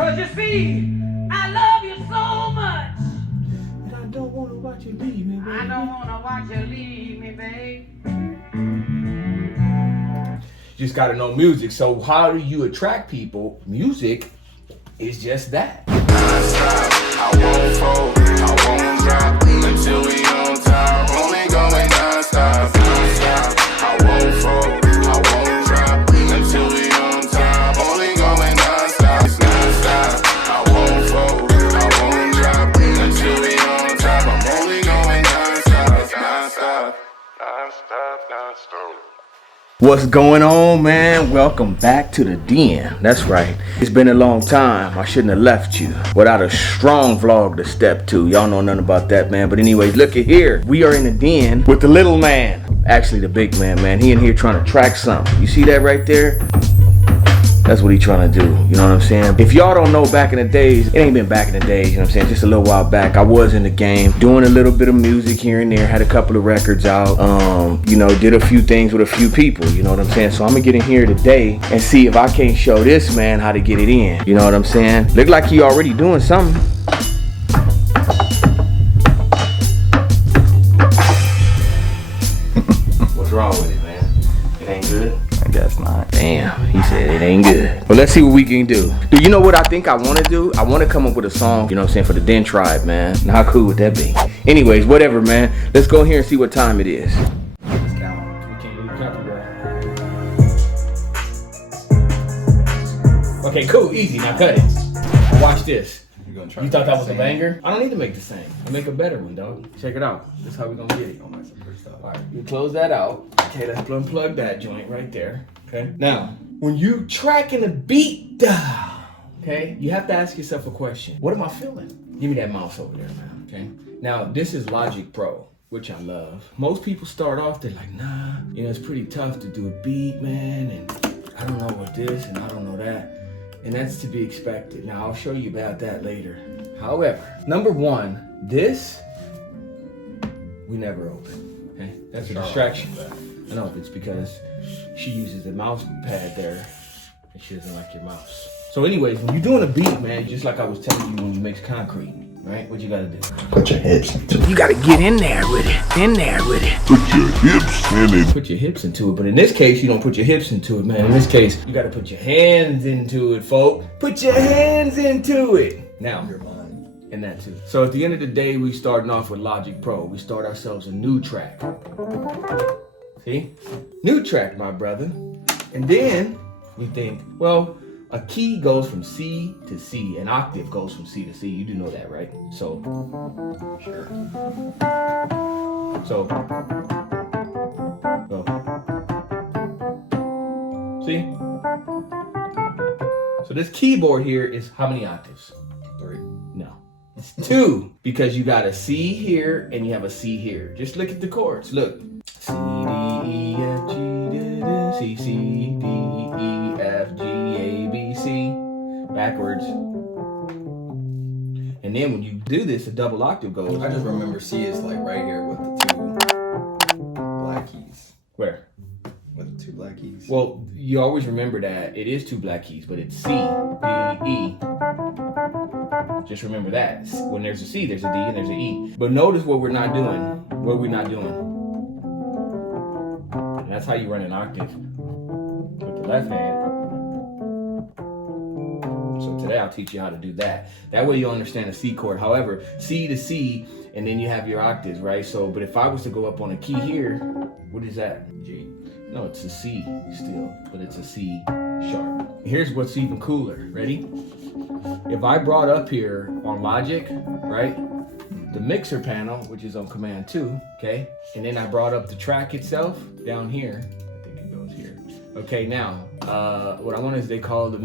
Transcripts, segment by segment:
Cause you see, I love you so much. And I don't wanna watch you leave me, baby. I don't wanna watch you leave me, babe. You just gotta know music. So how do you attract people? Music is just that. Non-stop, I won't fold, I won't drop until we on top. Only going non-stop, non-stop. I won't fold, I won't drop until we on top. Only going non-stop, non-stop. I won't fold, I won't drop until we on top. I'm only going non-stop, non-stop, non-stop, non-stop. What's going on, man? Welcome back to the Den. That's right. It's been a long time. I shouldn't have left you without a strong vlog to step to. Y'all know nothing about that, man. But anyways, look at here. We are in the Den with the little man. Actually, the big man. He in here trying to track something. You see that right there? That's what he trying to do, you know what I'm saying? If y'all don't know, back in the days, it ain't been back in the days, you know what I'm saying? Just a little while back, I was in the game, doing a little bit of music here and there, had a couple of records out, you know, did a few things with a few people, you know what I'm saying? So I'm gonna get in here today and see if I can't show this man how to get it in, you know what I'm saying? Look like he already doing something. What's wrong with it, man? It ain't good? I guess not. Damn, he said it ain't good. Well, let's see what we can do. Do you know what I think I want to do? I want to come up with a song, you know what I'm saying, for the Den tribe, man. And how cool would that be? Anyways, whatever, man. Let's go here and see what time it is. Let's count. We can't do copyright. Okay, cool, easy. Now cut it. Now watch this. You thought that was a banger? I don't need to make the same. I make a better one, dog. Check it out. This is how we gonna get it. All right, you close that out. Okay, let's unplug that joint right there. Okay. Now, when you tracking a beat down, okay, you have to ask yourself a question. What am I feeling? Give me that mouse over there, man. Okay. Now, this is Logic Pro, which I love. Most people start off, they're like, nah, you know, it's pretty tough to do a beat, man, and I don't know what this and I don't know that. And that's to be expected. Now, I'll show you about that later. However, number one, this, we never open. Okay? That's a distraction. I know, it's because she uses the mouse pad there and she doesn't like your mouse. So anyways, when you're doing a beat, man, just like I was telling you when you mix concrete, right? What you gotta do? Put your hips into it. You gotta get in there with it. In there with it. Put your hips in it. Put your hips into it. But in this case, you don't put your hips into it, man. In this case, you gotta put your hands into it, folks. Put your hands into it. Now, your mind. And that too. So at the end of the day, we starting off with Logic Pro. We start ourselves a new track. See? New track, my brother. And then we think, well, a key goes from C to C. An octave goes from C to C. You do know that, right? So, sure. So, go. See? So this keyboard here is how many octaves? 3. No. It's 2, because you got a C here and you have a C here. Just look at the chords. Look. C, D, E, F, G, D, D, C, C, D, E, F, G, A, B, C. Backwards. And then when you do this, a double octave goes. I just remember C is like right here with the 2 black keys. Where? With the 2 black keys. Well, you always remember that it is 2 black keys, but it's C, D, E. Just remember that. When there's a C, there's a D, and there's an E. But notice what we're not doing. What we're not doing. And that's how you run an octave with the left hand. So today I'll teach you how to do that. That way you'll understand a C chord. However, C to C, and then you have your octaves, right? So, but if I was to go up on a key here, what is that? G. No, it's a C still, but it's a C sharp. Here's what's even cooler. Ready? If I brought up here on Logic, right, the mixer panel, which is on Command 2, okay, and then I brought up the track itself down here. I think it goes here. Okay, now, what I want is they call the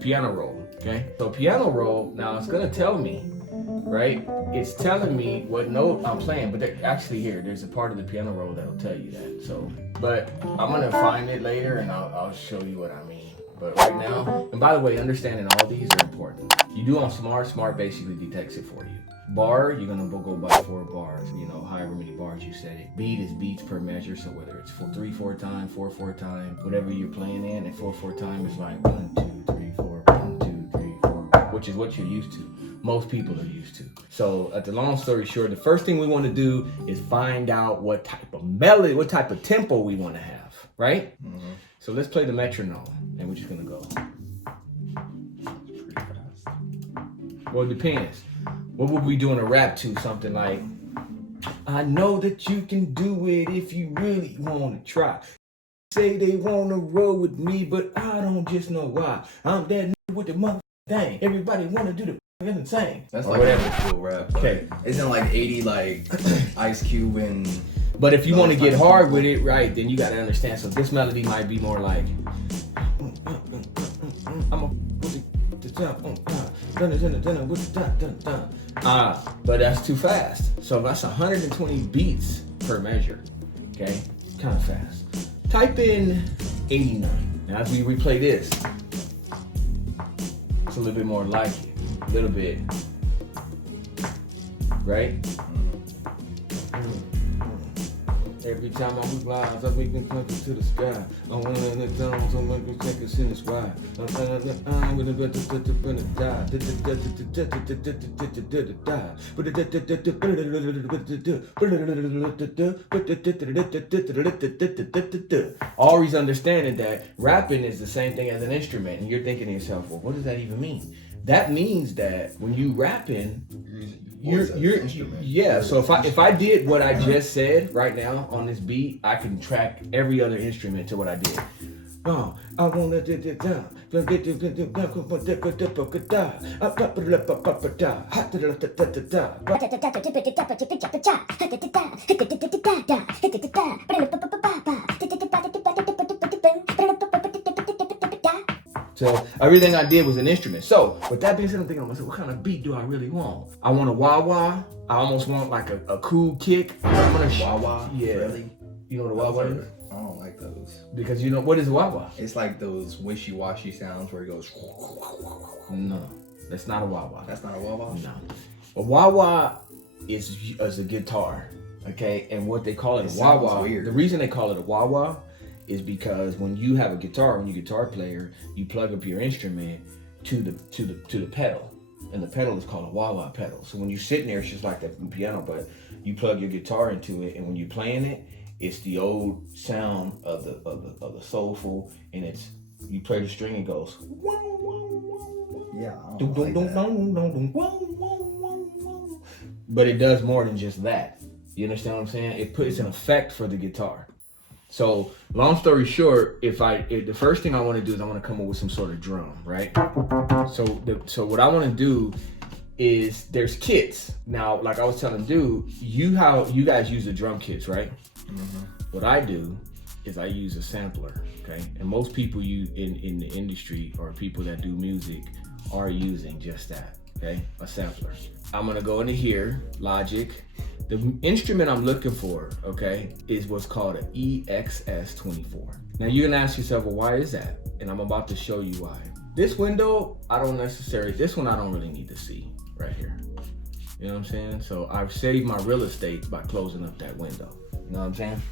piano roll, okay? So piano roll, now it's gonna tell me, right, it's telling me what note I'm playing, but actually here, there's a part of the piano roll that'll tell you that, so, but I'm gonna find it later and I'll show you what I mean. But right now, and by the way, understanding all these are important. You do on Smart basically detects it for you. Bar, you're gonna go by 4 bars, you know, however many bars you set it. Beat is beats per measure, so whether it's 3/4 time, 4/4 time, whatever you're playing in, and 4/4 time is like 1, 2, 3, 4, 1, 2, 3, 4. which is what you're used to. Most people are used to. So at the long story short, the first thing we want to do is find out what type of melody, what type of tempo we want to have, right? Mm-hmm. So let's play the metronome, and we're just gonna go. Pretty fast. Well, it depends. What would we do in a rap to? Something like, I know that you can do it if you really want to try. Say they want to roll with me, but I don't just know why. I'm that nigga with the mother thing. Everybody want to do the insane. That's like whatever. a cool rap. Okay. Isn't like 80 like Ice Cube and... But if you want to get hard with it, right, then you got to understand. So this melody might be more like, I'm a but that's too fast. So that's 120 beats per measure. Okay, kind of fast. Type in 89. Now as we replay this, it's a little bit more like it. A little bit. Right? Every time I was live, I make them come to the sky. I want to let down, so make them check us in the sky. I'm gonna die. Always understanding that rapping is the same thing as an instrument, and you're thinking to yourself, well, what does that even mean? That means that when you rapping, yeah. So if I did what I just said right now on this beat, I can track every other instrument to what I did. Oh, I won't let it down. So everything I did was an instrument. So with that being said, I'm thinking to myself, what kind of beat do I really want? I want a wah-wah. I almost want like a cool kick. I'm gonna wah-wah? Yeah. Really? You know what a wah-wah is? I don't like those. Because you know, what is a wah-wah? It's like those wishy-washy sounds where it goes... No, that's not a wah-wah. That's not a wah-wah? No. A wah-wah is a guitar, okay? And what they call it a wah-wah, the reason they call it a wah-wah is because when you have a guitar, when you're a guitar player, you plug up your instrument to the pedal, and the pedal is called a wah-wah pedal. So when you're sitting there, it's just like the piano, but you plug your guitar into it, and when you're playing it, it's the old sound of the soulful, and it's you play the string, it goes. Yeah. I don't like that. But it does more than just that. You understand what I'm saying? It puts an effect for the guitar. So long story short, if the first thing I want to do is I want to come up with some sort of drum, right? So what I want to do is there's kits. Now, like I was telling dude, you guys use the drum kits, right? Mm-hmm. What I do is I use a sampler, okay? And most people in the industry or people that do music are using just that, okay? A sampler. I'm gonna go into here, Logic. The instrument I'm looking for, okay, is what's called an EXS24. Now you're gonna ask yourself, well, why is that? And I'm about to show you why. This window, this one I don't really need to see right here. You know what I'm saying? So I've saved my real estate by closing up that window. You know what I'm saying?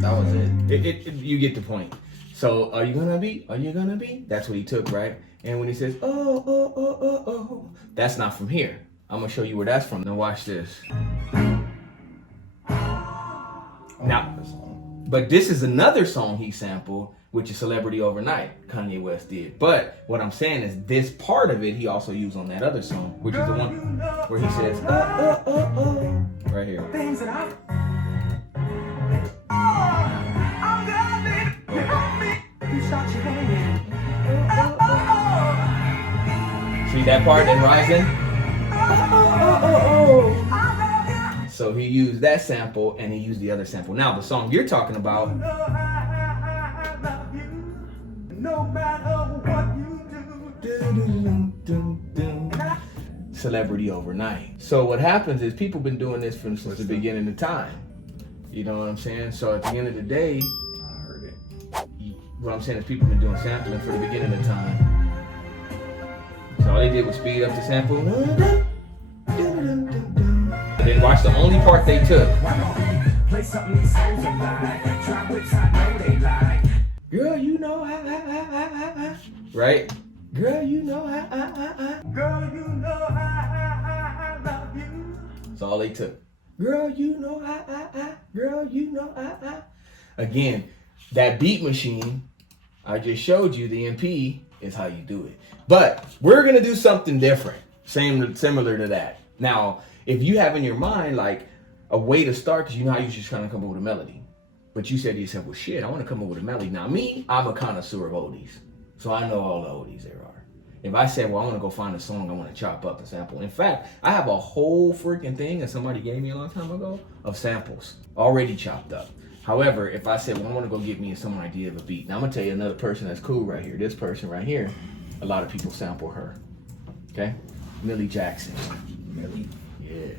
That was it. You get the point. So are you gonna be? Are you gonna be? That's what he took, right? And when he says, oh, that's not from here. I'm gonna show you where that's from. Now watch this. Now, but this is another song he sampled, which is Celebrity Overnight, Kanye West did. But what I'm saying is this part of it he also used on that other song, which is the one where he says, right here. See that part in Rising? So he used that sample and he used the other sample. Now the song you're talking about, Celebrity Overnight. So what happens is people been doing this since the beginning of time. You know what I'm saying? So at the end of the day, I heard it. What I'm saying is people been doing sampling for the beginning of time. So all they did was speed up the sample. Then watch the only part they took. Girl, you right? Girl, you know I. Girl, you know I love you. That's all they took. Girl, you know I. Girl, you know I. Again, that beat machine I just showed you, the MP, is how you do it. But we're gonna do something different, similar to that. Now, if you have in your mind like a way to start, because you know how you just kind of come up with a melody, but you said to yourself, well, shit, I want to come up with a melody. Now, me, I'm a connoisseur of oldies, so I know all the oldies there are. If I said, well, I want to go find a song, I want to chop up a sample. In fact, I have a whole freaking thing that somebody gave me a long time ago of samples already chopped up. However, if I said, well, I want to go get me some idea of a beat. Now, I'm going to tell you another person that's cool right here. This person right here, a lot of people sample her. Okay? Millie Jackson. Millie. Yeah.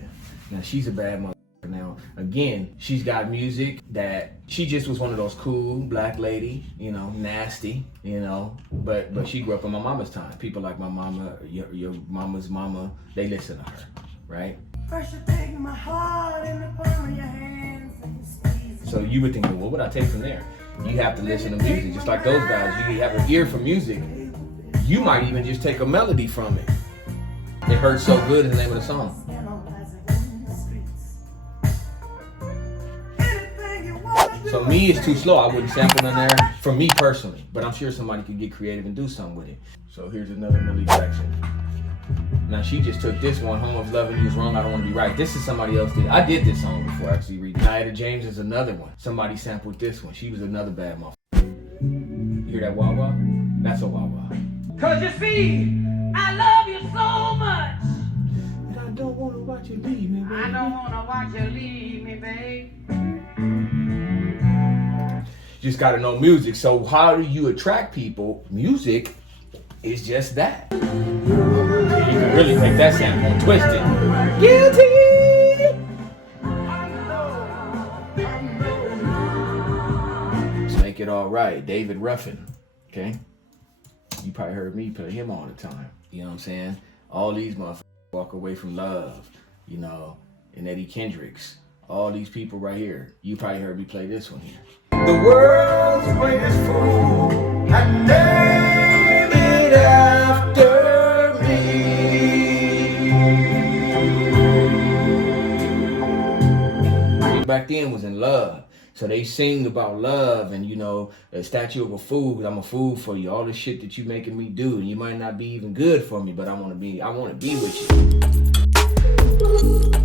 Now, she's a bad mother. Now, again, she's got music that she just was one of those cool black lady, you know, nasty, you know, but she grew up in my mama's time. People like my mama, your mama's mama, they listen to her, right? First you take my heart in the palm of your hands and you squeeze it. So you would think, well, what would I take from there? You have to listen to music, just like those guys. You have an ear for music. You might even just take a melody from it. It Hurts So Good is the name of the song. So me is too slow. I wouldn't sample in there for me personally, but I'm sure somebody could get creative and do something with it. So here's another Millie Jackson. Now she just took this one, Home of Loving You Is Wrong, I Don't Want to Be Right. This is somebody else did. I did this song before actually read. Nia James is another one. Somebody sampled this one. She was another bad motherfucker. You hear that wah wah? That's a wah wah. Cause you see, I love you so much. And I don't want to watch you leave me, baby. I don't want to watch you leave me, babe. Just got to know music. So how do you attract people? Music is just that. You can really take that sample and twist it. Guilty. Let's make it all right. David Ruffin. Okay. You probably heard me play him all the time. You know what I'm saying? All these motherfuckers Walk Away From Love, you know, and Eddie Kendricks. All these people right here. You probably heard me play this one here. The world's greatest fool, and name it after me. Back then was in love. So they sing about love and, you know, a statue of a fool, because I'm a fool for you. All the shit that you making me do, and you might not be even good for me, but I want to be with you.